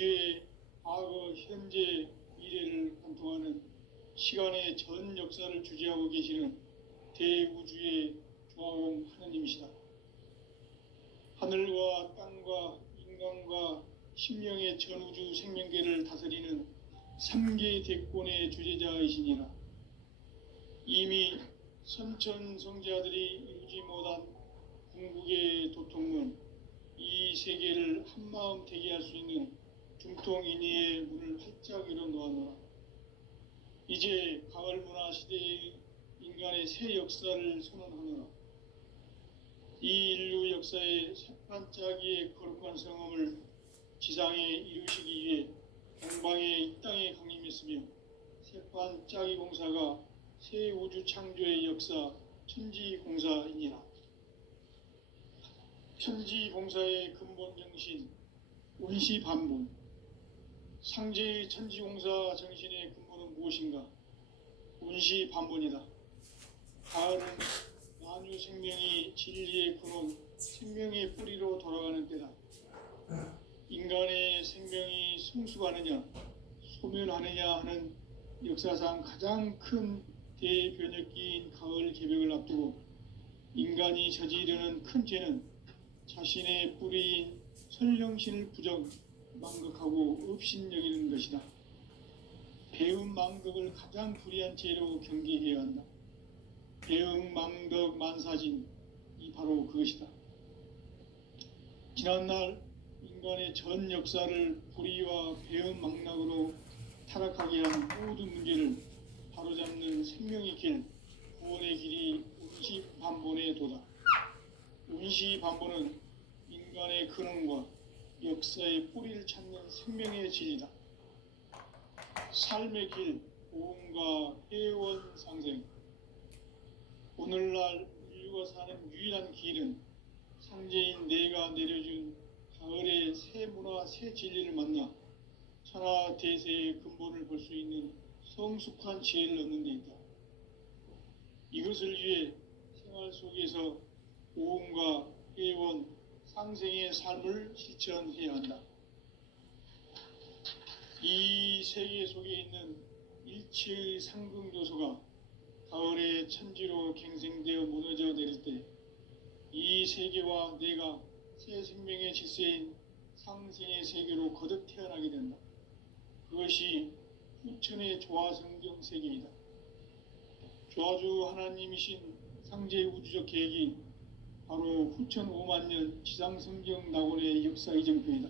우주의 과거, 현재, 미래를 관통하는 시간의 전 역사를 주재하고 계시는 대우주의 조화공 하느님이시다. 하늘과 땅과 인간과 심령의 전우주 생명계를 다스리는 삼계 대권의 주재자이시니라. 이미 선천성자들이 이루지 못한 궁극의 도통문, 이 세계를 한마음 되게 할 수 있는 중통인의의 문을 활짝 열어놓았노라. 이제 가을 문화 시대의 인간의 새 역사를 선언하노라. 이 인류 역사의 새반짝이의 거룩한 성험을 지상에 이루시기 위해 동방의 이 땅에 강림했으며, 새반짝이 공사가 새 우주 창조의 역사 천지공사이니라. 천지공사의 근본 정신 운시반본, 상제의 천지공사 정신의 근본은 무엇인가? 운시반본이다. 가을은 만유 생명이 진리의 근원, 생명의 뿌리로 돌아가는 때다. 인간의 생명이 성숙하느냐 소멸하느냐 하는 역사상 가장 큰 대변혁기인 가을 개벽을 앞두고 인간이 저지르는 큰 죄는 자신의 뿌리인 설령신을 부정, 망극하고 업신여기는 것이다. 배음 망덕을 가장 불의한 죄로 경계해야 한다. 배음 망덕 만사진이 바로 그것이다. 지난날 인간의 전 역사를 불의와 배음 망락으로 타락하게 한 모든 문제를 바로잡는 생명의 길, 구원의 길이 운시반본의 도다. 운시반본은 인간의 근원과 역사의 뿌리를 찾는 생명의 진리다. 삶의 길, 고음과 회원 상생. 오늘날 인류가 사는 유일한 길은 상제인 내가 내려준 가을의 새 문화, 새 진리를 만나 천하 대세의 근본을 볼 수 있는 성숙한 지혜를 얻는 데 있다. 이것을 위해 생활 속에서 고음과 회원, 상생의 삶을 실천해야 한다. 이 세계 속에 있는 일체의 상승도소가 가을의 천지로 갱생되어 무너져 내릴 때 이 세계와 내가 새 생명의 질서인 상생의 세계로 거듭 태어나게 된다. 그것이 후천의 조화성경 세계이다. 조화주 하나님이신 상제 우주적 계획이 바로 후천 5만년 지상성경 낙원의 역사 이정표이다.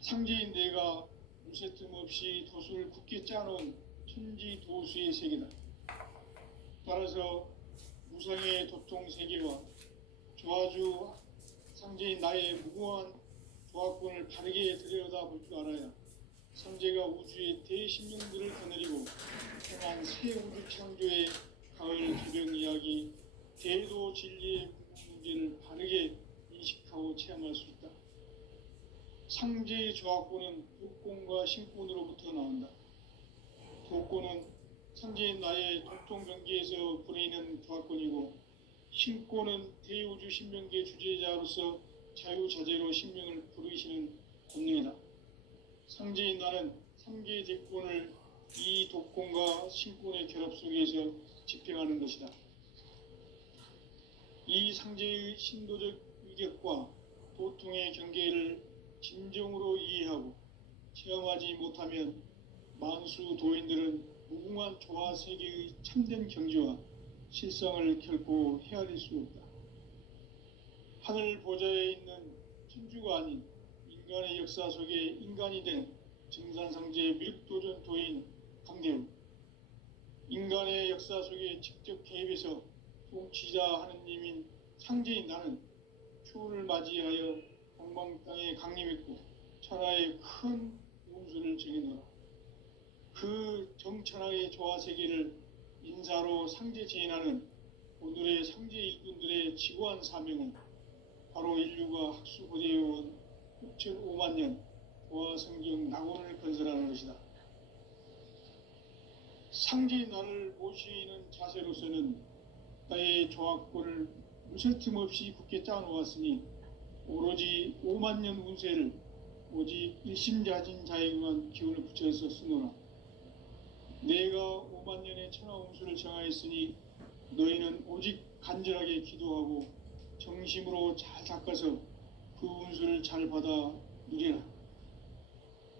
상제인 내가 무쇠 틈 없이 도수를 굳게 짜놓은 천지 도수의 세계다. 따라서 무상의 도통 세계와 조화주 상제인 나의 무궁한 조화권을 바르게 들여다볼 줄 알아야 상제가 우주의 대신령들을 거느리고 행한 새 우주 창조의 가을 개벽 이야기, 대도 진리의 궁극 문제를 바르게 인식하고 체험할 수 있다. 상제의 조화권은 독권과 신권으로부터 나온다. 독권은 상제인 나의 도통경계에서 부리는 조화권이고, 신권은 대우주 신명계 주재자로서 자유자재로 신명을 부르시는 권능이다. 상제인 나는 삼계 대권을 이 독권과 신권의 결합 속에서 집행하는 것이다. 이 상제의 신도적 위격과 도통의 경계를 진정으로 이해하고 체험하지 못하면 만수 도인들은 무궁한 조화 세계의 참된 경지와 실상을 결코 헤아릴 수 없다. 하늘 보좌에 있는 천주가 아닌 인간의 역사 속에 인간이 된 정산상제 밀도전 도인 강대우, 인간의 역사 속에 직접 개입해서 통치자 하느님인 상제인 나는 추운을 맞이하여 동방 땅에 강림했고 천하의 큰 운수를 정해놓아 그 정천하의 조화세계를 인사로 상제 제인하는 오늘의 상제 일꾼들의 지고한 사명은 바로 인류가 학수고대해온 6,5만년 조화성경 낙원을 건설하는 것이다. 상제인 나를 모시는 자세로서는 나의 조화권을 무쇠 틈 없이 굳게 짜놓았으니 오로지 5만년 운세를 오직 일심자진 자에게만 기운을 붙여서 쓰노라. 내가 5만 년의 천하 운수를 정하였으니 너희는 오직 간절하게 기도하고 정심으로 잘 닦아서 그 운수를 잘 받아 누리라.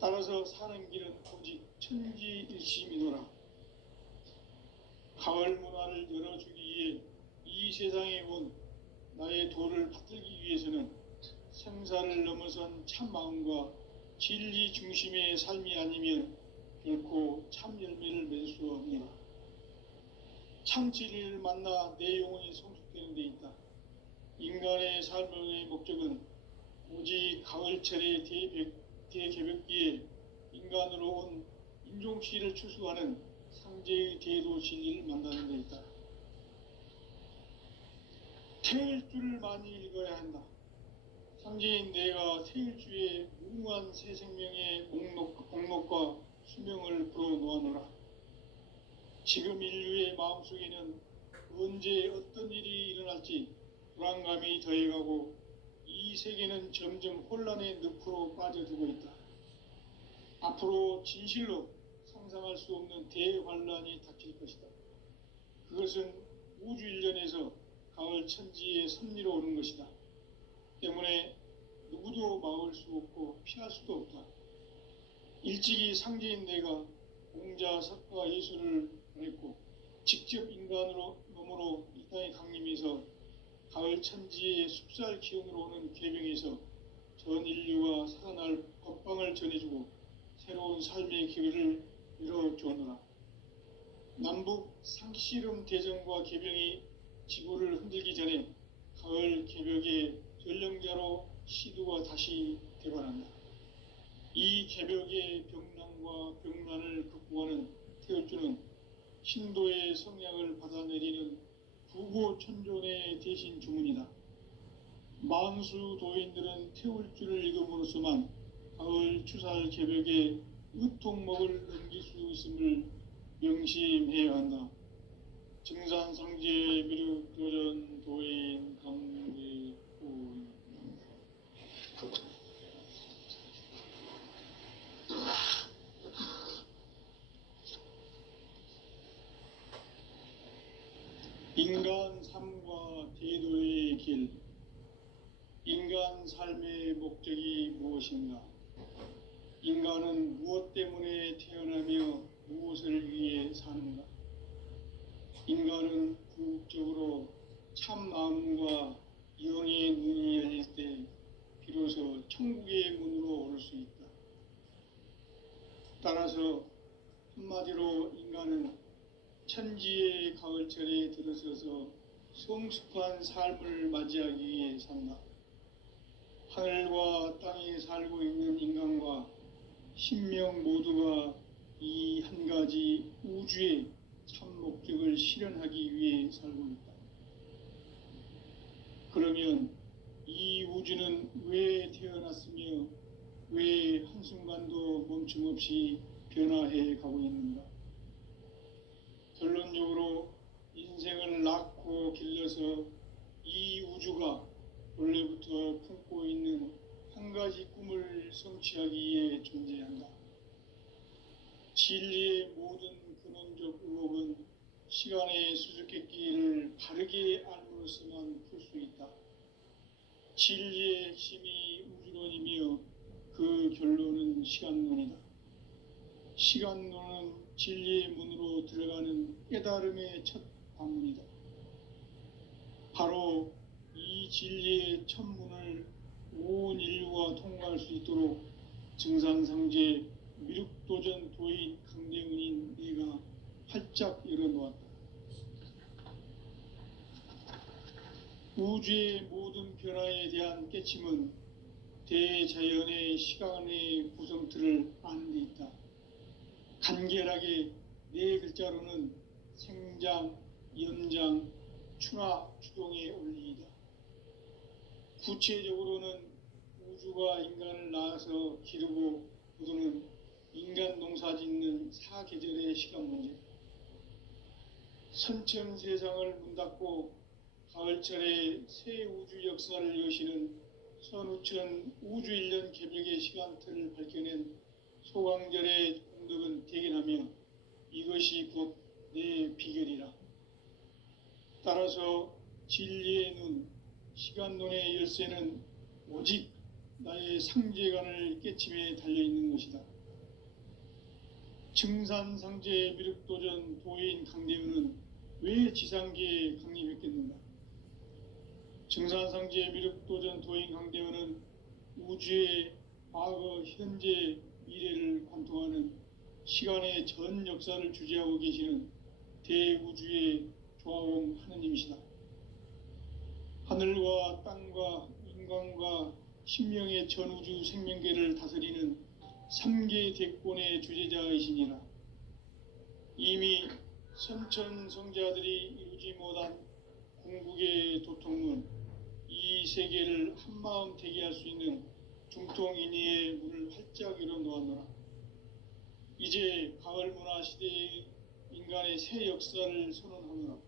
따라서 사는 길은 오직 천지일심이노라. 가을 문화를 열어주기 위해 이 세상에 온 나의 도를 받들기 위해서는 생사를 넘어선 참 마음과 진리 중심의 삶이 아니면 결코 참 열매를 맺을 수 없노라. 참 진리를 만나 내 영혼이 성숙되는 데 있다. 인간의 삶의 목적은 오직 가을철의 대개벽기에 인간으로 온 인종시를 추수하는 상제의 대도 진리를 만나는 데 있다. 태일주를 많이 읽어야 한다. 상제인 내가 태일주의 무궁한 새 생명의 목록과 수명을 불어놓아노라. 지금 인류의 마음속에는 언제 어떤 일이 일어날지 불안감이 더해가고 이 세계는 점점 혼란의 늪으로 빠져들고 있다. 앞으로 진실로 상상할 수 없는 대환란이 닥칠 것이다. 그것은 우주 일련에서 가을 천지의 섭리로 오는 것이다. 때문에 누구도 막을 수 없고 피할 수도 없다. 일찍이 상제인 내가 공자, 석가, 예수를 보냈고 직접 인간으로 몸으로 이 땅에 강림해서 가을 천지의 숲살 기운으로 오는 계명에서 전 인류가 살아날 법방을 전해주고 새로운 삶의 기회를 열어주었노라. 남북 상씨름 대전과 계병이 지구를 흔들기 전에 가을 개벽의 전령자로 시두가 다시 대발한다. 이 개벽의 병난과 병난을 극복하는 태울주는 신도의 성량을 받아내리는 구고천존의 대신 주문이다. 만수 도인들은 태울주를 읽음으로써만 가을 추살 개벽의 의통목을 넘길 수 있음을 명심해야 한다. 증산상제 미륵 도전 도인 강대 고인. 인간 삶과 대도의 길. 인간 삶의 목적이 무엇인가? 인간은 무엇 때문에 태어나며 무엇을 위해 사는가? 인간은 궁극적으로 참 마음과 영의 눈이 열릴 때 비로소 천국의 문으로 오를 수 있다. 따라서 한마디로 인간은 천지의 가을철에 들어서서 성숙한 삶을 맞이하기 위해 산다. 하늘과 땅에 살고 있는 인간과 신명 모두가 이 한 가지 우주의 참 목적을 실현하기 위해 살고 있다. 그러면 이 우주는 왜 태어났으며 왜 한순간도 멈춤없이 변화해 가고 있는가? 결론적으로 인생을 낳고 길러서 이 우주가 원래부터 품고 있는 한 가지 꿈을 성취하기 위해 존재한다. 진리의 모든 근원적 의혹은 시간의 수수께끼를 바르게 알므로서만 풀 수 있다. 진리의 핵심이 우주론이며 그 결론은 시간론이다. 시간론은 진리의 문으로 들어가는 깨달음의 첫 방문이다. 바로 이 진리의 첫 문을 온 인류가 통과할 수 있도록 증산상제 미륵도전 도인 강대은인 내가 활짝 열어놓았다. 우주의 모든 변화에 대한 깨침은 대자연의 시간의 구성틀을 아는 데 있다. 간결하게 네 글자로는 생장, 연장, 추나 추동의 원리이다. 구체적으로는 우주가 인간을 낳아서 기르고 거두는 인간 농사 짓는 사계절의 시간 문제. 선천 세상을 문 닫고 가을철에 새 우주 역사를 여시는 선우천 우주일년 개벽의 시간틀을 밝혀낸 소강절의 공덕은 대견하며 이것이 곧 내 비결이라. 따라서 진리의 눈, 시간론의 열쇠는 오직 나의 상제관을 깨침에 달려있는 것이다. 증산상제 미륵도전 도인 강대우는 왜 지상계에 강림했겠는가? 증산상제 미륵도전 도인 강대우는 우주의 과거, 현재, 미래를 관통하는 시간의 전 역사를 주재하고 계시는 대우주의 조화원 하느님이시다. 하늘과 땅과 인간과 신명의 전우주 생명계를 다스리는 3계 대권의 주재자이시니라. 이미 선천성자들이 이루지 못한 궁극의 도통은 이 세계를 한마음 되게 할 수 있는 중통인의의 문을 활짝 열어놓았노라. 이제 가을 문화 시대의 인간의 새 역사를 선언하노라.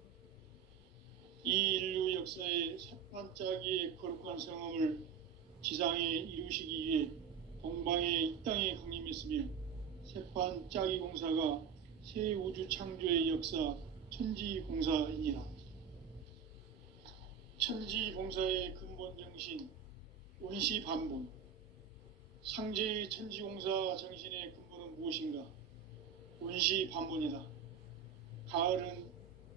이 인류 역사의 새반짝이의 거룩한 성험을 지상에 이루시기 위해 동방의 이 땅에 강림했으며 새반짝이 공사가 새 우주 창조의 역사 천지공사이니라. 천지공사의 근본 정신 원시반본. 상제의 천지공사 정신의 근본은 무엇인가? 원시반본이다. 가을은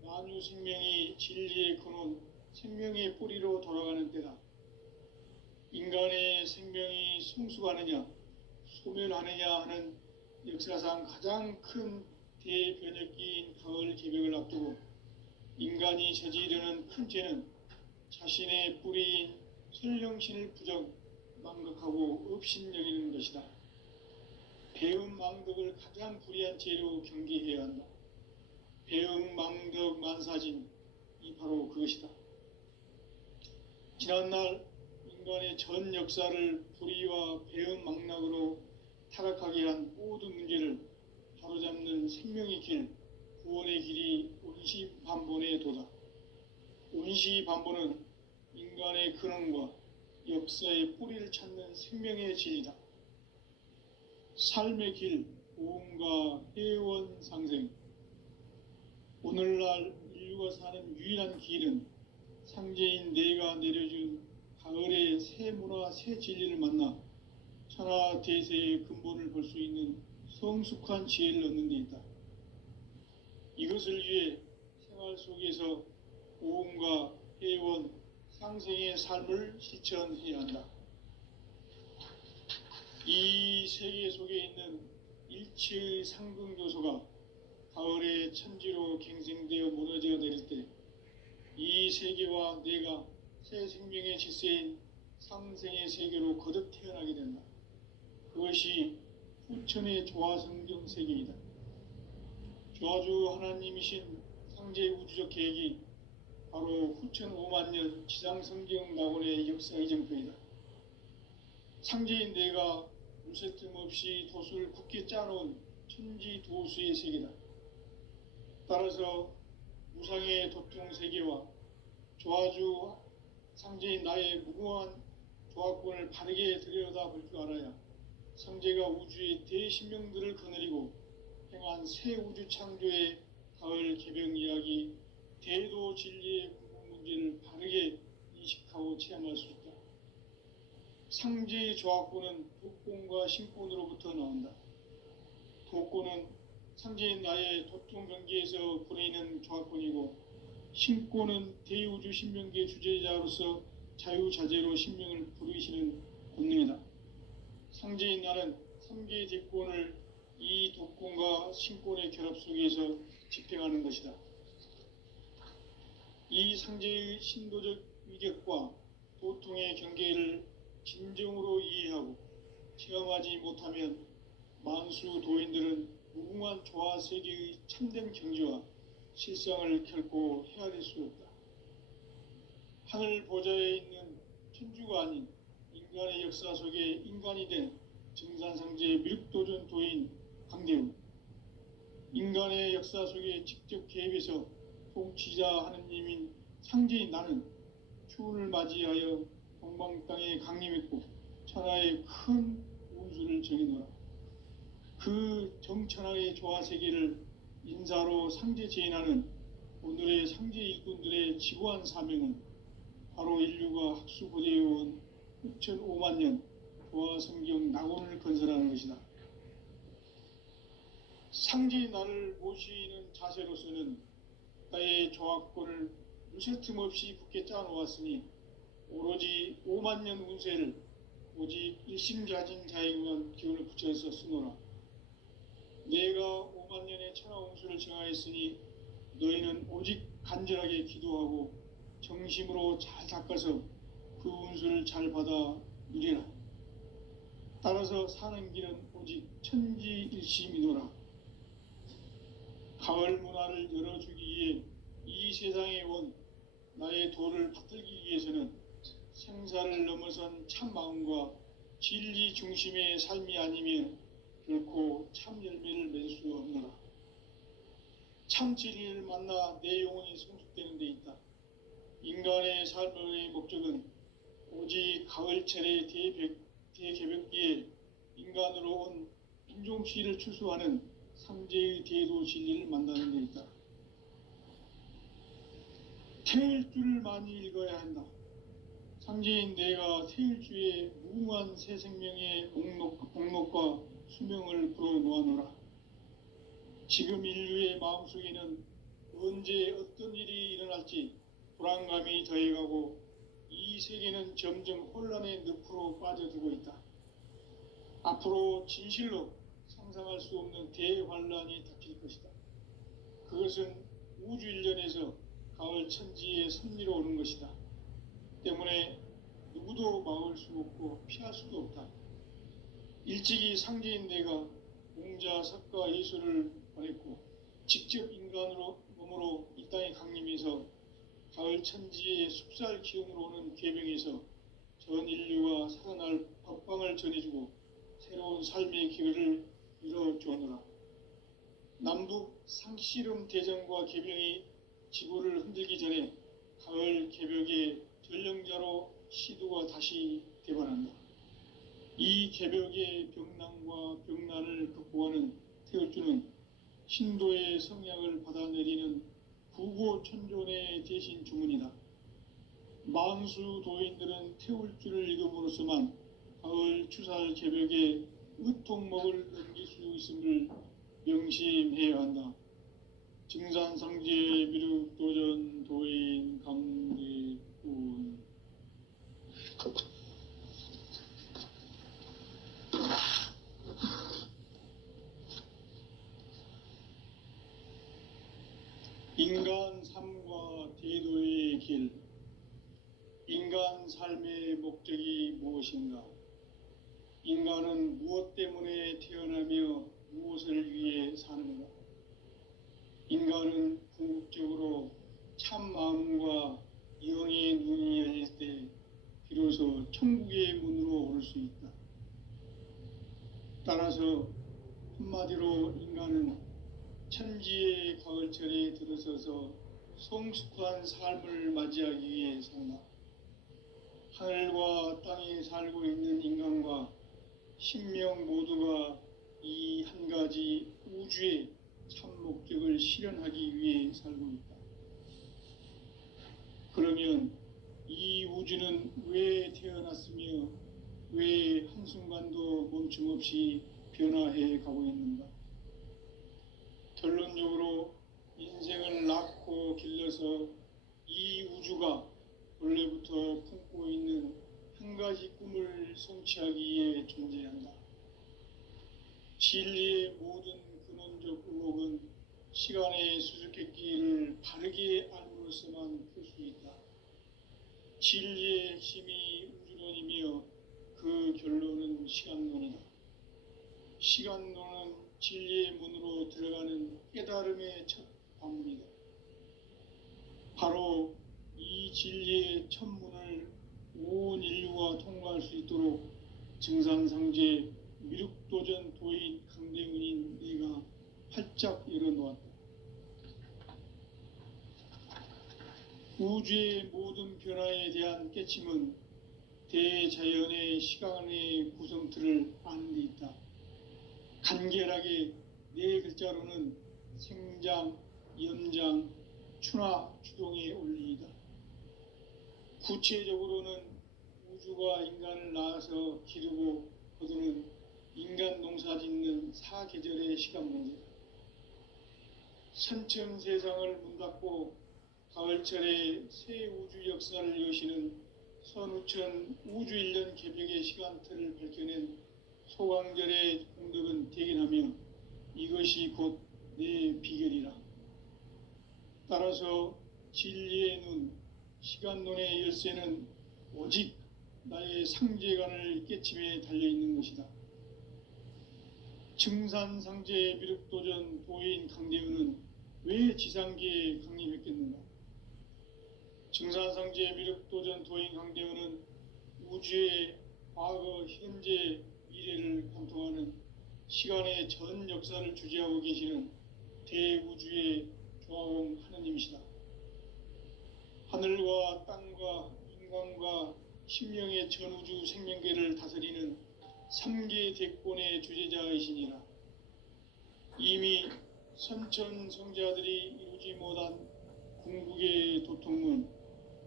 만유 생명이 진리의 근원, 생명의 뿌리로 돌아가는 때다. 인간의 생명이 성숙하느냐, 소멸하느냐 하는 역사상 가장 큰 대변혁기인 가을 개벽을 앞두고 인간이 저지르는 큰 죄는 자신의 뿌리인 설령신을 망각하고 업신여기는 것이다. 배은망덕을 가장 불의한 죄로 경계해야 한다. 배은망덕 만사진이 바로 그것이다. 지난날 인간의 전 역사를 불의와 배은망락으로 타락하게 한 모든 문제를 바로잡는 생명의 길, 구원의 길이 원시반본의 도다. 원시반본은 인간의 근원과 역사의 뿌리를 찾는 생명의 진리다. 삶의 길, 고음과 회원 상생. 오늘날 인류가 사는 유일한 길은 상제인 내가 내려준 가을의 새 문화, 새 진리를 만나 천하 대세의 근본을 볼 수 있는 성숙한 지혜를 얻는 데 있다. 이것을 위해 생활 속에서 고음과 회원, 상생의 삶을 실천해야 한다. 이 세계 속에 있는 일체의 상승 요소가 가을의 천지로 갱생되어 무너져 내릴 때 이 세계와 내가 새 생명의 질서인 상생의 세계로 거듭 태어나게 된다. 그것이 후천의 조화성경 세계이다. 조화주 하나님이신 상제 우주적 계획이 바로 후천 5만 년 지상성경 낙원의 역사 이정표이다. 상제인 내가 무쇠뜸 없이 도수를 굳게 짜놓은 천지 도수의 세계다. 따라서 무상의 도통 세계와 조화주 상제인 나의 무궁한 조화권을 바르게 들여다볼 줄 알아야 상제가 우주의 대신명들을 거느리고 행한 새 우주 창조의 가을 개벽 이야기, 대도 진리의 궁극 문제를 바르게 인식하고 체험할 수 있다. 상제의 조화권은 도권과 신권으로부터 나온다. 도권은 상제인 나의 도통 경계에서 보내는 조화권이고, 신권은 대우주 신명계 주제자로서 자유자재로 신명을 부르시는 권능이다. 상제인 나는 3개의 대권을 이 도권과 신권의 결합 속에서 집행하는 것이다. 이 상제의 신도적 위격과 도통의 경계를 진정으로 이해하고 체험하지 못하면 만수 도인들은 무궁한 조화 세계의 참된 경지와 실상을 결코 헤아릴 수 없다. 하늘 보좌에 있는 천주가 아닌 인간의 역사 속에 인간이 된 증산상제 미륵도전 도인 강대우. 인간의 역사 속에 직접 개입해서 통치자 하느님인 상제인 나는 추운을 맞이하여 동방 땅에 강림했고 천하의 큰 운수를 정해놓으라. 그 정천하의 조화세계를 인사로 상제 제인하는 오늘의 상제 일꾼들의 지고한 사명은 바로 인류가 학수고대해온 6,5만 년 조화성경 낙원을 건설하는 것이다. 상제의 날을 모시는 자세로서는 나의 조화권을 무쇠틈 없이 굳게 짜놓았으니 오로지 5만 년 운세를 오직 일심자진 자에게만 기운을 붙여서 쓰노라. 내가 5만 년의 천하 운수를 정하였으니 너희는 오직 간절하게 기도하고 정심으로 잘 닦아서 그 운수를 잘 받아 누리라. 따라서 사는 길은 오직 천지일심이노라. 가을 문화를 열어주기 위해 이 세상에 온 나의 도를 받들기 위해서는 생사를 넘어선 참 마음과 진리 중심의 삶이 아니면 결코 참 열매를 맺을 수 없노라. 참 진리를 만나 내 영혼이 성숙되는 데 있다. 인간의 삶의 목적은 오직 가을철의 대개벽기에 인간으로 온 인종시를 추수하는 상제의 대도 진리를 만나는 데 있다. 태일주를 많이 읽어야 한다. 상제인 내가 태일주의 무궁한 새 생명의 목록과 수명을 불어놓아노라. 지금 인류의 마음속에는 언제 어떤 일이 일어날지 불안감이 더해가고 이 세계는 점점 혼란의 늪으로 빠져들고 있다. 앞으로 진실로 상상할 수 없는 대환란이 닥칠 것이다. 그것은 우주 일련에서 가을 천지의 섭리로 오는 것이다. 때문에 누구도 막을 수 없고 피할 수도 없다. 일찍이 상제인 내가 공자, 석가, 예수를 보냈고 직접 인간으로 몸으로 이 땅에 강림해서 가을 천지의 숲살 기운으로 오는 계명에서 전 인류가 살아날 법방을 전해주고 새로운 삶의 기회를 이뤄주었노라. 남북 상씨름 대전과 계명이 지구를 흔들기 전에 가을 개벽의 전령자로 시도가 다시 되반한다. 이 개벽의 병난과 병난을 극복하는 태울주는 신도의 성약을 받아내리는 구고천존의 대신 주문이다. 만수 도인들은 태울주를 읽음으로써만 가을 추살 개벽의 의통목을 넘길 수 있음을 명심해야 한다. 증산상제 미륵도전 도인 강대군. 인간 삶과 대도의 길. 인간 삶의 목적이 무엇인가? 인간은 무엇 때문에 태어나며 무엇을 위해 사는가? 인간은 궁극적으로 참 마음과 영의 눈이 열릴 때 비로소 천국의 문으로 오를 수 있다. 따라서 한마디로 인간은 천지의 가을철에 들어서서 성숙한 삶을 맞이하기 위해 산다. 하늘과 땅에 살고 있는 인간과 신명 모두가 이 한 가지 우주의 참 목적을 실현하기 위해 살고 있다. 그러면 이 우주는 왜 태어났으며 왜 한순간도 멈춤없이 변화해 가고 있는가? 결론적으로 인생을 낳고 길러서 이 우주가 원래부터 품고 있는 한 가지 꿈을 성취하기 위해 존재한다. 진리의 모든 근원적 의혹은 시간의 수수께끼를 바르게 알므로써만 풀 수 있다. 진리의 핵심이 우주론이며 그 결론은 시간론이다. 시간론은 진리의 문으로 들어가는 깨달음의 첫 방문이다. 바로 이 진리의 첫 문을 온 인류가 통과할 수 있도록 증산상제 미륵도전 도인 강대군인 내가 활짝 열어놓았다. 우주의 모든 변화에 대한 깨침은 대자연의 시간의 구성틀을 아는 데 있다. 간결하게 네 글자로는 생장, 연장, 추나 추동의 원리이다. 구체적으로는 우주가 인간을 낳아서 기르고 거두는 인간 농사 짓는 사계절의 시간 문제다. 선천 세상을 문닫고 가을철에 새 우주 역사를 여시는 선우천 우주 1년 개벽의 시간틀을 밝혀낸 소강절의 공덕은 대견하며 이것이 곧 내 비결이라. 따라서 진리의 눈, 시간론의 열쇠는 오직 나의 상제관을 깨침에 달려있는 것이다. 증산상제 미륵도전 도인 강대우는 왜 지상계에 강림했겠는가? 증산상제 미륵도전 도인 강대우는 우주의 과거, 현재, 미래를 관통하는 시간의 전 역사를 주재하고 계시는 대우주의 조화공 하느님이시다. 하늘과 땅과 인간과 신명의 전우주 생명계를 다스리는 3계 대권의 주재자이시니라. 이미 선천성자들이 이루지 못한 궁극의 도통문,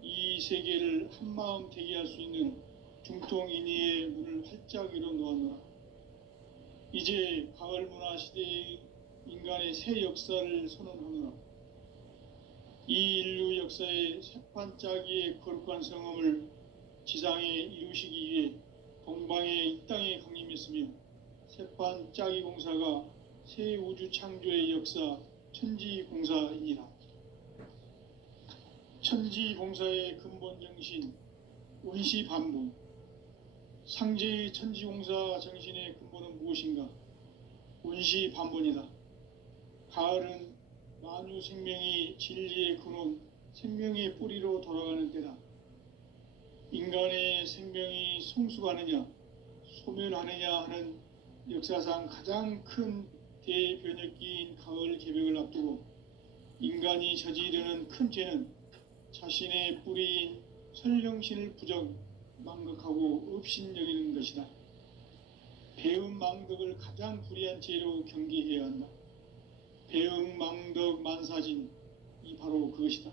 이 세계를 한마음 대기할 수 있는 중통인의의 문을 활짝 열어 놓았노라. 이제 가을 문화 시대의 인간의 새 역사를 선언하노라. 이 인류 역사의 새판짜기의 거룩한 성험을 지상에 이루시기 위해 동방의 이 땅에 강림했으며 새판짜기 공사가 새 우주 창조의 역사 천지공사이니라. 천지공사의 근본 정신 원시반복. 상제의 천지공사 정신의 근본은 무엇인가? 원시반복이다. 가을은 만유 생명이 진리의 근원, 생명의 뿌리로 돌아가는 때다. 인간의 생명이 성숙하느냐, 소멸하느냐 하는 역사상 가장 큰 대변혁기인 가을 개벽을 앞두고 인간이 저지르는 큰 죄는 자신의 뿌리인 설령신을 부정, 망각하고 업신여기는 것이다. 배음 망덕을 가장 불의한 죄로 경계해야 한다. 배음 망덕 만사진, 이 바로 그것이다.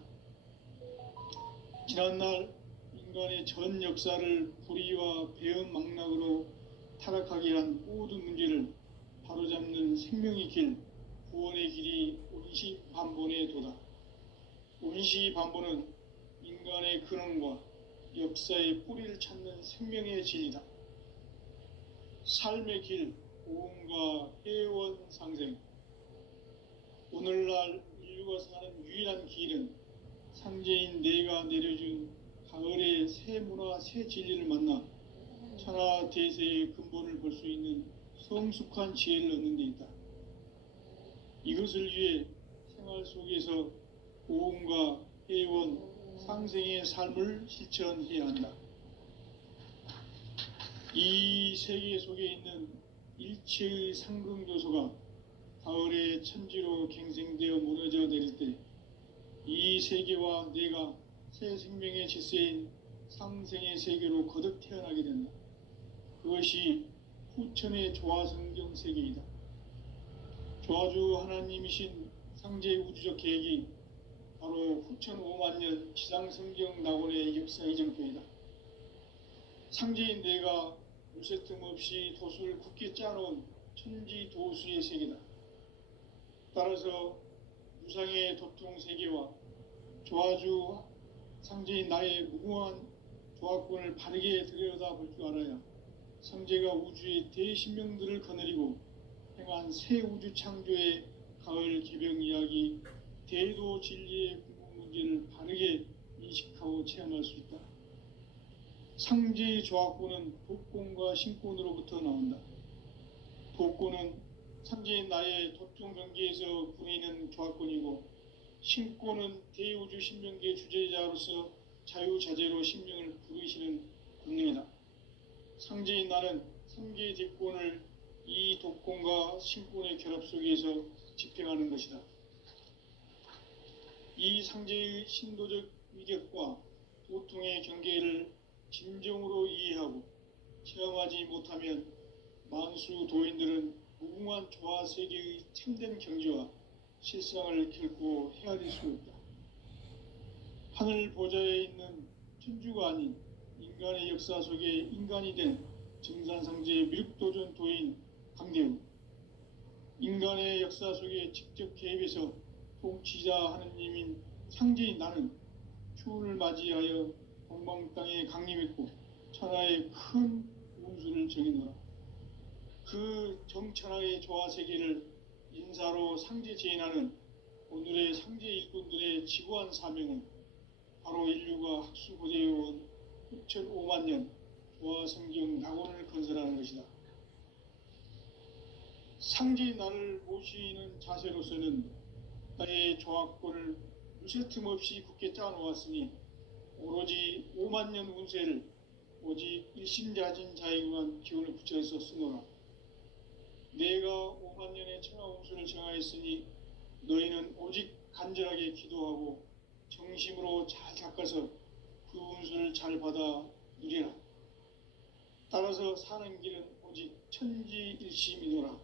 지난날 인간의 전 역사를 불의와 배음 망락으로 타락하게 한 모든 문제를 바로잡는 생명의 길, 구원의 길이 온시반본의 도다. 온시반본은 인간의 근원과 역사의 뿌리를 찾는 생명의 진리다. 삶의 길, 고음과 회원 상생. 오늘날 인류가 사는 유일한 길은 상제인 내가 내려준 가을의 새 문화, 새 진리를 만나 천하 대세의 근본을 볼 수 있는 성숙한 지혜를 얻는 데 있다. 이것을 위해 생활 속에서 고음과 회원, 상생의 삶을 실천해야 한다. 이 세계 속에 있는 일체의 상승조소가 가을의 천지로 갱생되어 무너져 내릴 때 이 세계와 내가 새 생명의 질서인 상생의 세계로 거듭 태어나게 된다. 그것이 후천의 조화성경 세계이다. 조화주 하나님이신 상제 우주적 계획이 바로 후천 5만 년 지상성경 낙원의 역사의 정표이다. 상제인 내가 요새 틈없이 도수를 굳게 짜놓은 천지 도수의 세계다. 따라서 유상의 도통 세계와 조화주 상제인 나의 무궁한 조화권을 바르게 들여다볼 줄 알아야 상제가 우주의 대신명들을 거느리고 행한 새 우주 창조의 가을 개벽 이야기, 대도 진리의 궁극 문제를 바르게 인식하고 체험할 수 있다. 상제의 조화권은 복권과 신권으로부터 나온다. 복권은 상제인 나의 도통 경계에서 부리는 조화권이고, 신권은 대우주 신명계 주제자로서 자유자재로 신명을 부르시는 권능이다. 상제인 나는 3개의 대권을 이 독권과 신권의 결합 속에서 집행하는 것이다. 이 상제의 신도적 위격과 고통의 경계를 진정으로 이해하고 체험하지 못하면 만수 도인들은 무궁한 조화 세계의 참된 경지와 실상을 결코 헤아릴 수 없다. 하늘 보좌에 있는 천주가 아닌 인간의 역사 속에 인간이 된 증산상제 미륵도전 도인 강대우, 인간의 역사 속에 직접 개입해서 통치자 하느님인 상제인 나는 추운을 맞이하여 동방 땅에 강림했고 천하의 큰 운수를 정해놓아 그 정천하의 조화 세계를 인사로 상제 제인하는 오늘의 상제 일꾼들의 지구한 사명은 바로 인류가 학수고대해온 6,500만 년 조화 성경 낙원을 건설하는 것이다. 상제인 나를 모시는 자세로서는 나의 조화권을 무쇠틈 없이 굳게 짜놓았으니 오로지 5만 년 운세를 오직 일심자진 자에게만 기운을 붙여서 쓰노라. 내가 5만 년의 천하 운수를 정하였으니 너희는 오직 간절하게 기도하고 정심으로 잘 닦아서 그 운수를 잘 받아 누리라. 따라서 사는 길은 오직 천지일심이노라.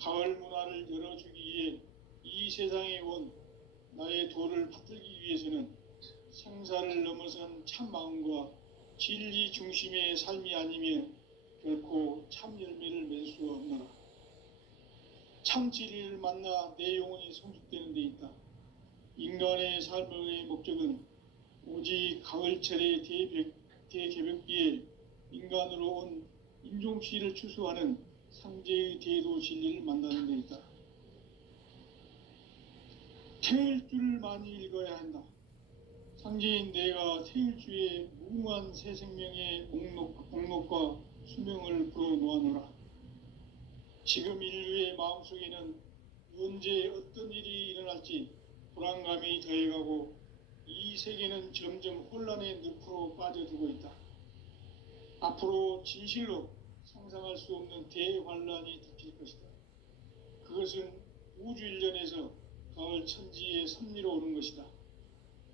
가을 문화를 열어주기 위해 이 세상에 온 나의 도를 받들기 위해서는 생사를 넘어선 참 마음과 진리 중심의 삶이 아니면 결코 참 열매를 맺을 수 없노라. 참 진리를 만나 내 영혼이 성숙되는 데 있다. 인간의 삶의 목적은 오직 가을철의 대개벽비에 인간으로 온 인종시를 추수하는 상제의 대도 진리를 만나는 데 있다. 태일주를 많이 읽어야 한다. 상제인 내가 태일주의 무궁한 새 생명의 목록과 수명을 불어놓아노라. 지금 인류의 마음속에는 언제 어떤 일이 일어날지 불안감이 더해가고 이 세계는 점점 혼란의 늪으로 빠져들고 있다. 앞으로 진실로 상상할 수 없는 대환란이 닥칠 것이다. 그것은 우주 일련에서 가을 천지의 섭리로 오는 것이다.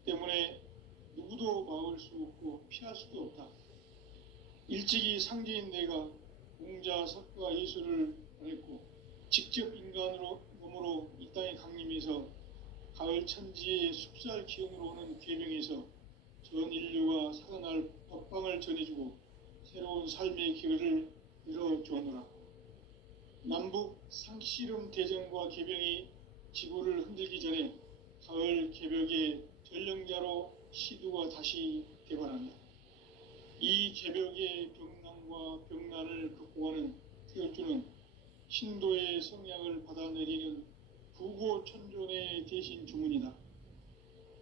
때문에 누구도 막을 수 없고 피할 수도 없다. 일찍이 상제인 내가 공자, 석가, 예수를 보냈고 직접 인간으로 몸으로 이 땅에 강림해서 가을 천지의 숲살 기운으로 오는 계명에서 전 인류가 살아날 법방을 전해주고 새로운 삶의 기회를 열어주었노라. 남북 상씨름 대전과 개병이 지구를 흔들기 전에 가을 개벽의 전령자로 시두가 다시 개발한다. 이 개벽의 병난과 병난을 극복하는 태울주는 신도의 성향을 받아내리는 부고천존의 대신 주문이다.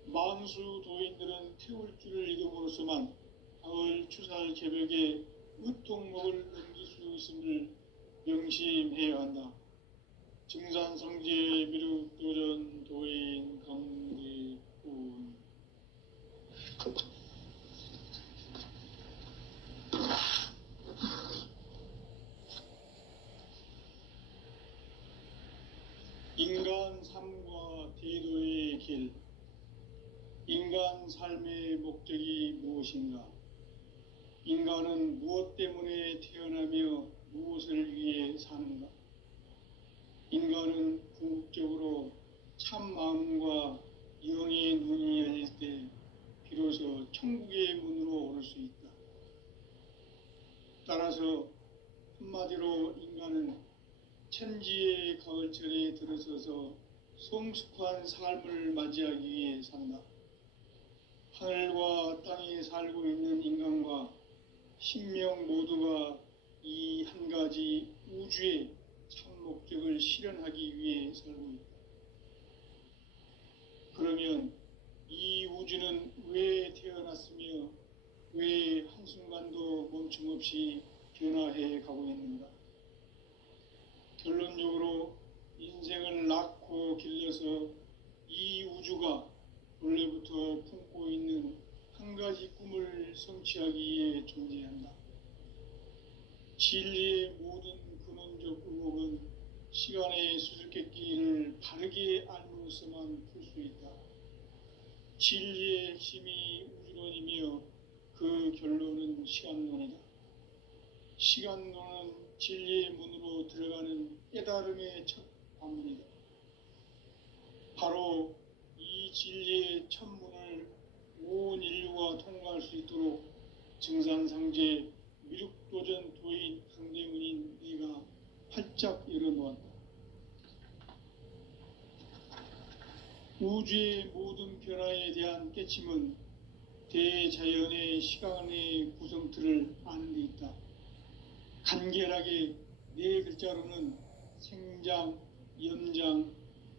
만수 도인들은 태울주를 읽음으로써만 가을 추살 개벽의 으통목을 넘길 수 있음을 명심해야 한다. 증산성제 미륵도전 도인 강대훈. 인간 삶과 대도의 길. 인간 삶의 목적이 무엇인가? 인간은 무엇 때문에 태어나며 무엇을 위해 사는가? 인간은 궁극적으로 참 마음과 영의 눈이 열릴 때 비로소 천국의 문으로 오를 수 있다. 따라서 한마디로 인간은 천지의 가을철에 들어서서 성숙한 삶을 맞이하기 위해 산다. 하늘과 땅에 살고 있는 인간과 신명 모두가 이 한 가지 우주의 참 목적을 실현하기 위해 살고 있다. 그러면 이 우주는 왜 태어났으며 왜 한순간도 멈춤없이 변화해 가고 있는가? 결론적으로 인생을 낳고 길러서 이 우주가 원래부터 품고 있는 한 가지 꿈을 성취하기 위해 존재한다. 진리의 모든 근원적 의목은 시간의 수수께끼를 바르게 알므로서만 풀 수 있다. 진리의 핵심이 우주론이며 그 결론은 시간론이다. 시간론은 진리의 문으로 들어가는 깨달음의 첫 관문이다. 바로 이 진리의 첫 문을 온 인류가 통과할 수 있도록 증산상제 미륵도전 도인 강대문인 네가 활짝 열어놓았다. 우주의 모든 변화에 대한 깨침은 대자연의 시간의 구성틀을 아는 데 있다. 간결하게 네 글자로는 생장, 연장,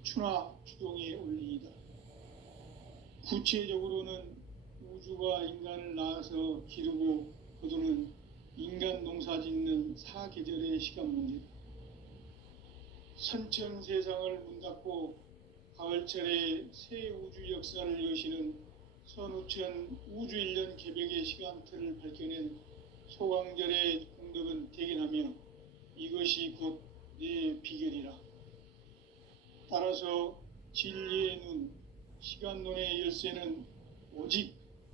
추나 추동의 원리이다. 구체적으로는 우주가 인간을 낳아서 기르고 거두는 인간 농사 짓는 사계절의 시간 문제다. 선천 세상을 문닫고 가을철에 새 우주 역사를 여시는 선우천 우주 1년 개벽의 시간틀을 밝혀낸 소강절의 공덕은 대견하며 이것이 곧 내 비결이라. 따라서 진리의 눈, 시간론의 열쇠는 오직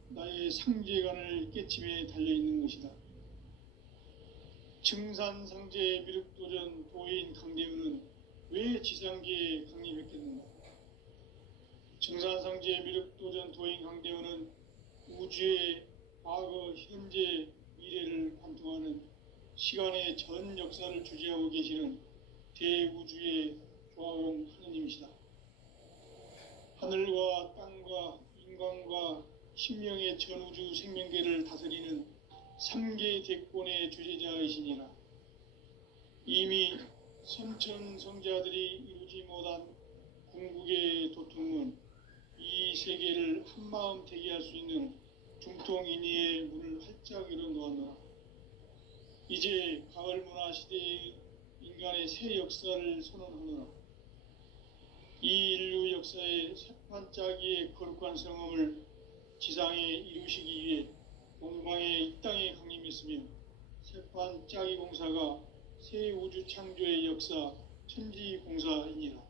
나의 상제관을 깨침에 달려있는 것이다. 증산상제 미륵도전 도인 강대문은 왜 지상계에 강림했겠는가? 증산상제 미륵도전 도인 강대문은 우주의 과거, 현재, 미래를 관통하는 시간의 전 역사를 주재하고 계시는 대우주의 조화공 하느님이시다. 하늘과 땅과 인간과 신명의 전우주 생명계를 다스리는 3계 대권의 주재자이시니라. 이미 선천성자들이 이루지 못한 궁극의 도통은 이 세계를 한마음 대기할 수 있는 중통인의의 문을 활짝 열어놓았노라. 이제 가을 문화 시대의 인간의 새 역사를 선언하노라. 이 인류 역사의 새판짜기의 거룩한 성험을 지상에 이루시기 위해 동방의 이 땅에 강림했으며 새판짜기 공사가 새 우주 창조의 역사 천지공사이니라.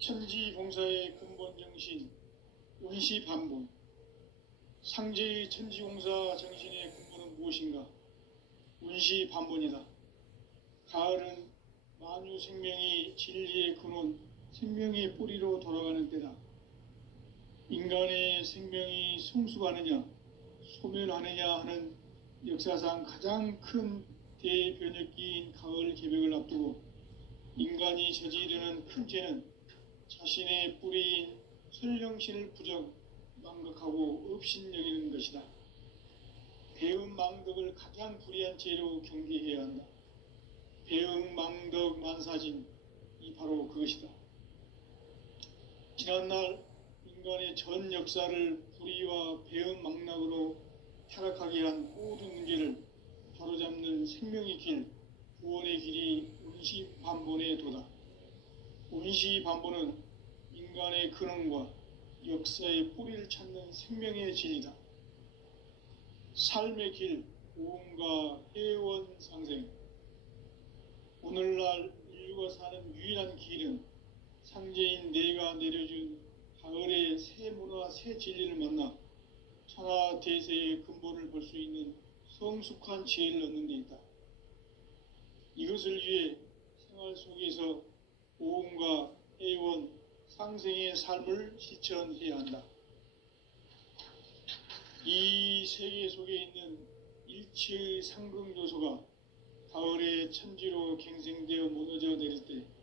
천지공사의 근본 정신 운시반본. 상제의 천지공사 정신의 근본은 무엇인가? 운시반본이다. 가을은 만유 생명이 진리의 근원, 생명의 뿌리로 돌아가는 때다. 인간의 생명이 성숙하느냐, 소멸하느냐 하는 역사상 가장 큰 대변혁기인 가을 개벽을 앞두고 인간이 저지르는 큰 죄는 자신의 뿌리인 설령신을 부정, 망각하고 업신여기는 것이다. 배은망덕을 가장 불의한 죄로 경계해야 한다. 배은망덕 만사진, 이 바로 그것이다. 지난날 인간의 전 역사를 불의와 배은망락으로 타락하게 한 모든 문제를 바로잡는 생명의 길, 구원의 길이 운시반본의 도다. 운시반본은 인간의 근원과 역사의 뿌리를 찾는 생명의 진리다. 삶의 길, 오음과 해원상생. 오늘날 인류가 사는 유일한 길은 상제인 내가 내려준 가을의 새 문화, 새 진리를 만나 천하 대세의 근본을 볼 수 있는 성숙한 지혜를 얻는 데 있다. 이것을 위해 생활 속에서 오음과 해원, 상생의 삶을 실천해야 한다. 이 세계 속에 있는 일체의 상극 요소가 가을의 천지로 갱생되어 무너져 내릴 때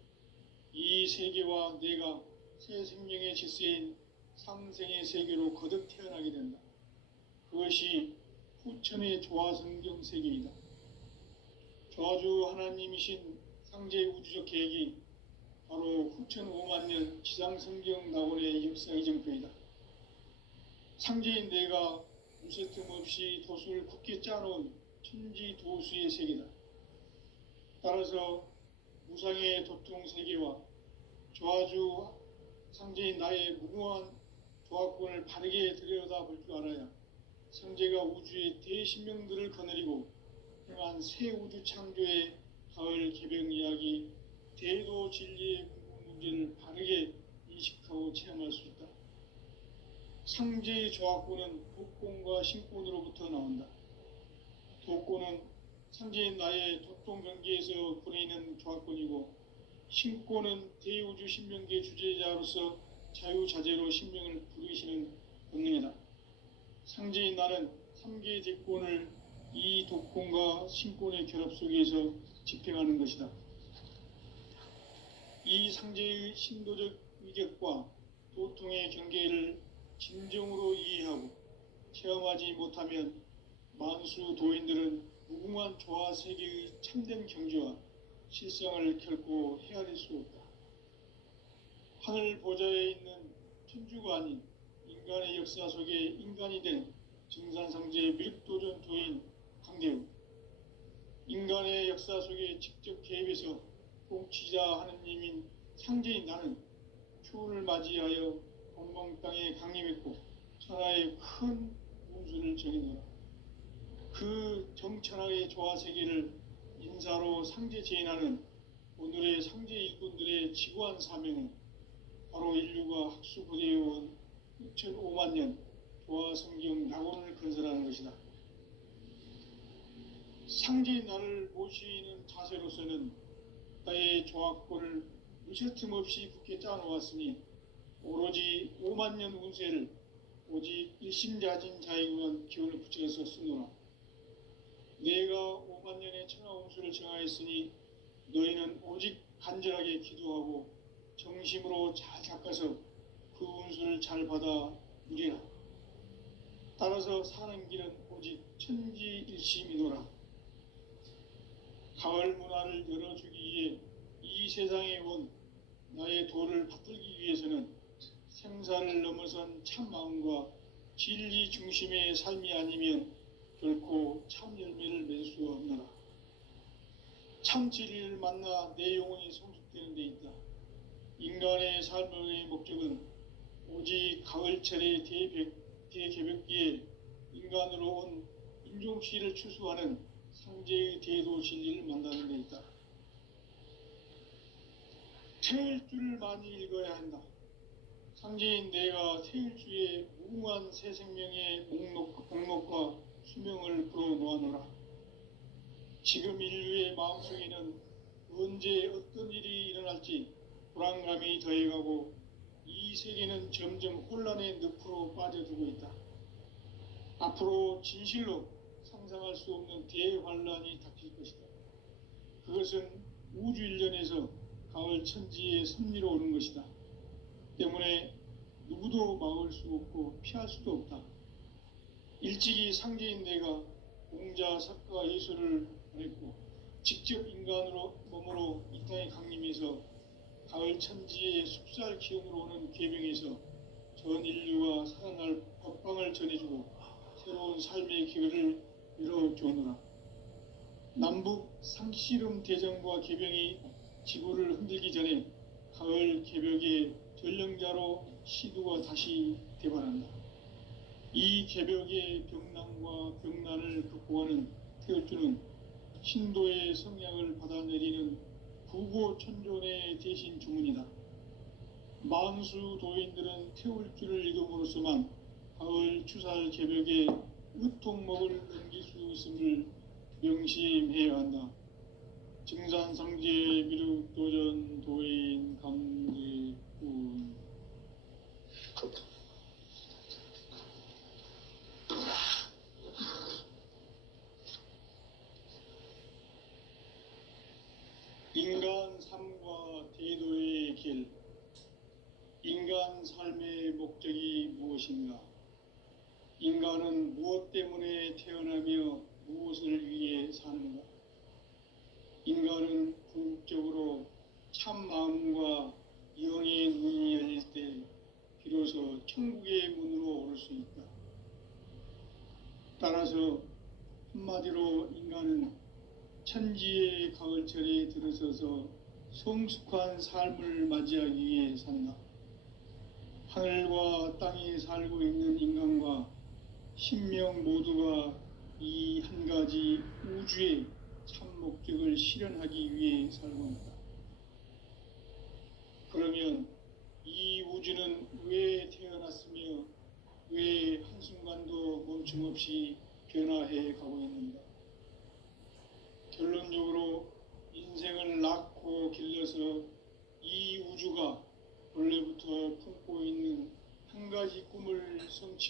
이 세계와 내가 새 생명의 질서인 상생의 세계로 거듭 태어나게 된다. 그것이 후천의 조화성경 세계이다. 조화주 하나님이신 상제 우주적 계획이 바로 후천 5만 년 지상성경 낙원의 역사 이정표이다. 상제인 내가 무쇠 틈 없이 도수를 굳게 짜놓은 천지 도수의 세계다. 따라서 무상의 도통 세계와 조화주 상제인 나의 무궁한 조화권을 바르게 들여다볼 줄 알아야 상제가 우주의 대신명들을 거느리고 행한 새 우주 창조의 가을 개벽 이야기, 대도 진리의 궁극 문제를 바르게 인식하고 체험할 수 있다. 상제의 조합구는 독곤과 신곤으로부터 나온다. 독곤은 상제인 나의 도통 경계에서 보내는 조합권이고, 신곤은 대우주 신명계 주제자로서 자유자재로 신명을 부르시는 본능이다. 상제인 나는 3개의 대권을 이 독곤과 신곤의 결합 속에서 집행하는 것이다. 이 상제의 신도적 위격과 도통의 경계를 진정으로 이해하고 체험하지 못하면 만수 도인들은 무궁한 조화 세계의 참된 경지와 실상을 결코 헤아릴 수 없다. 하늘 보좌에 있는 천주가 아닌 인간의 역사 속에 인간이 된 증산상제 밀도전 도인 강대우, 인간의 역사 속에 직접 개입해서 통치자 하느님인 상제인 나는 추운을 맞이하여 공공 땅에 강림했고 천하의 큰 운수를 정해놓아 그 정천하의 조화 세계를 인사로 상제 제인하는 오늘의 상제 일꾼들의 지구한 사명은 바로 인류가 학수고대해온 6,500만 년 조화 성경 낙원을 건설하는 것이다. 상제인 나를 모시는 자세로서는 나의 조합권을 무셔틈 없이 굳게 짜놓았으니 오로지 5만 년 운세를 오직 일심자진 자에게만 기원을 붙여서 쓰노라. 내가 5만 년의 천하 운수를 정하였으니 너희는 오직 간절하게 기도하고 정심으로 잘 닦아서 그 운수를 잘 받아 누리라. 따라서 사는 길은 오직 천지일심이노라. 가을 문화를 열어주기 위해 이 세상에 온 나의 도를 받들기 위해서는 생사를 넘어선 참 마음과 진리 중심의 삶이 아니면 결코 참 열매를 맺을 수 없노라. 참 진리를 만나 내 영혼이 성숙되는 데 있다. 인간의 삶의 목적은 오직 가을철의 대개벽기에 인간으로 온 인종시를 추수하는 상제의 대도 진리를 만나는 데 있다. 태일주를 많이 읽어야 한다. 상제인 내가 태일주의 무궁한 새 생명의 목록과 수명을 풀어놓아노라. 지금 인류의 마음속에는 언제 어떤 일이 일어날지 불안감이 더해가고 이 세계는 점점 혼란의 늪으로 빠져들고 있다. 앞으로 진실로 상상할 수 없는 대환란이 닥칠 것이다. 그것은 우주 일련에서 가을 천지의 섭리로 오는 것이다. 때문에 누구도 막을 수 없고 피할 수도 없다. 일찍이 상제인 내가 공자, 석가, 예술을 보냈고 직접 인간으로 몸으로 이 땅에 강림해서 가을 천지의 숲살 기운으로 오는 계명에서 전 인류가 살아날 법방을 전해주고 새로운 삶의 기회를 열어주오노라. 남북 상씨름 대전과 계병이 지구를 흔들기 전에 가을 개벽의 전령자로 시두가 다시 대발한다. 이 개벽의 병난과 병난을 극복하는 태울주는 신도의 성향을 받아내리는 부고천존의 대신 주문이다. 만수 도인들은 태울주를 읽음으로써만 가을 추살 개벽에 으통목을 넘길 수 있음을 명심해야 한다. 증산상제 미륵도전 도인 강제군. 인간 삶과 대도의 길. 인간 삶의 목적이 무엇인가? 인간은 무엇 때문에 태어나며 무엇을 위해 사는가? 인간은 궁극적으로 참 마음과 영의 눈이 열릴 때 비로소 천국의 문으로 오를 수 있다. 따라서 한마디로 인간은 천지의 가을철에 들어서서 성숙한 삶을 맞이하기 위해 산다. 하늘과 땅에 살고 있는 인간과 신명 모두가 이 한 가지 우주의 참 목적을 실현하기 위해 살고 있다. 그러면 이 우주는 왜 태어났으며 왜 한순간도 멈춤없이 변화해 가고 있는가? 결론적으로 인생을 낳고 길러서 이 우주가 원래부터 품고 있는 한 가지 꿈을 성취하는